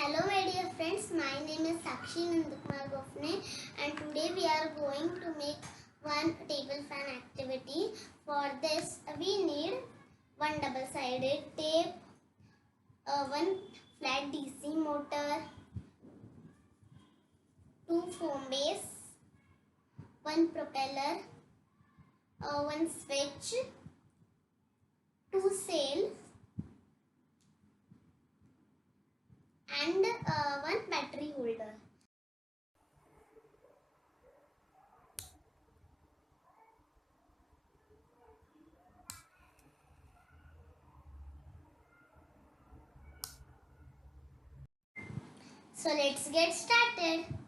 Hello my dear friends, my name is Sakshi Nandakumar Gofne and today we are going to make one table fan activity. For this we need one double-sided tape, one flat DC motor, two foam base, one propeller, one switch, two sails and one battery holder. So let's get started.